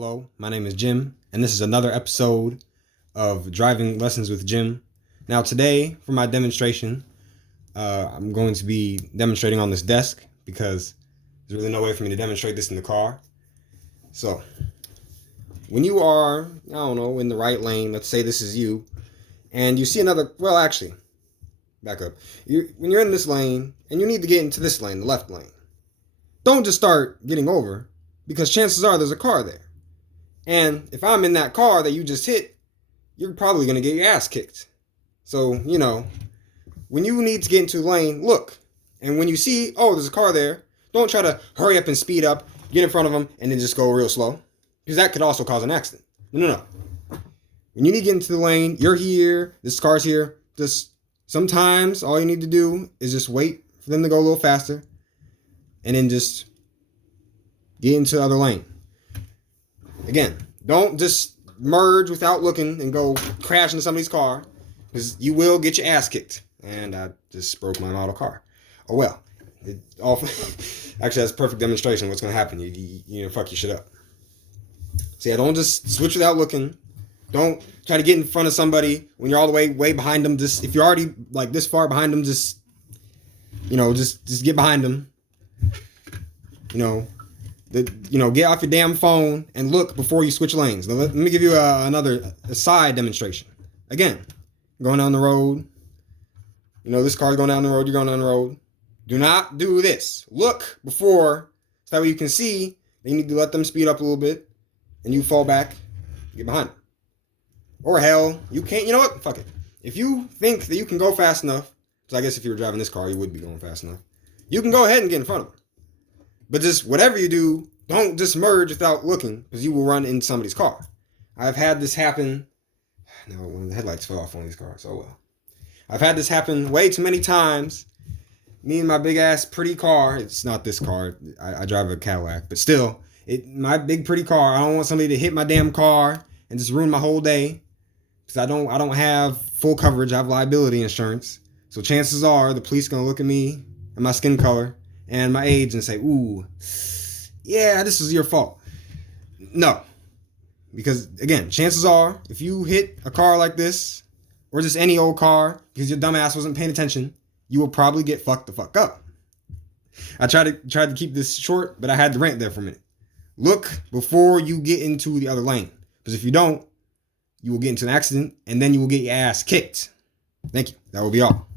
Hello, my name is Jim, and this is another episode of Driving Lessons with Jim. Now, today, for my demonstration, I'm going to be demonstrating on this desk because there's really no way for me to demonstrate this in the car. So, when you are, in the right lane, let's say this is you, and you see another, back up. When you're in this lane, and you need to get into this lane, the left lane, don't just start getting over, because chances are there's a car there. And if I'm in that car that you just hit, you're probably going to get your ass kicked. So, when you need to get into the lane, look. And when you see, there's a car there, don't try to hurry up and speed up, get in front of them, and then just go real slow. Because that could also cause an accident. No. When you need to get into the lane, you're here, this car's here. Just sometimes all you need to do is just wait for them to go a little faster. And then just get into the other lane. Again, don't just merge without looking and go crash into somebody's car, because you will get your ass kicked. And I just broke my model car. Oh well. Actually, that's a perfect demonstration of what's going to happen. You fuck your shit up. So yeah, don't just switch without looking. Don't try to get in front of somebody when you're all the way behind them. Just if you're already like this far behind them, just get behind them. Get off your damn phone and look before you switch lanes. Now, let me give you another side demonstration. Again, going down the road. This car's going down the road. You're going down the road. Do not do this. Look before, so that way you can see. You need to let them speed up a little bit, and you fall back, get behind them. Or hell, you can't. You know what? Fuck it. If you think that you can go fast enough, so I guess if you were driving this car, you would be going fast enough. You can go ahead and get in front of them. But just whatever you do, don't just merge without looking, because you will run into somebody's car. I've had this happen. No, when the headlights fell off on these cars. Oh well. I've had this happen way too many times. Me and my big ass pretty car. It's not this car. I drive a Cadillac, but still, my big pretty car. I don't want somebody to hit my damn car and just ruin my whole day, because I don't have full coverage. I have liability insurance. So chances are the police gonna look at me and my skin color and my age and say, ooh, yeah, this is your fault. No. Because, again, chances are, if you hit a car like this, or just any old car, because your dumbass wasn't paying attention, you will probably get fucked the fuck up. I tried to keep this short, but I had to rant there for a minute. Look before you get into the other lane. Because if you don't, you will get into an accident, and then you will get your ass kicked. Thank you. That will be all.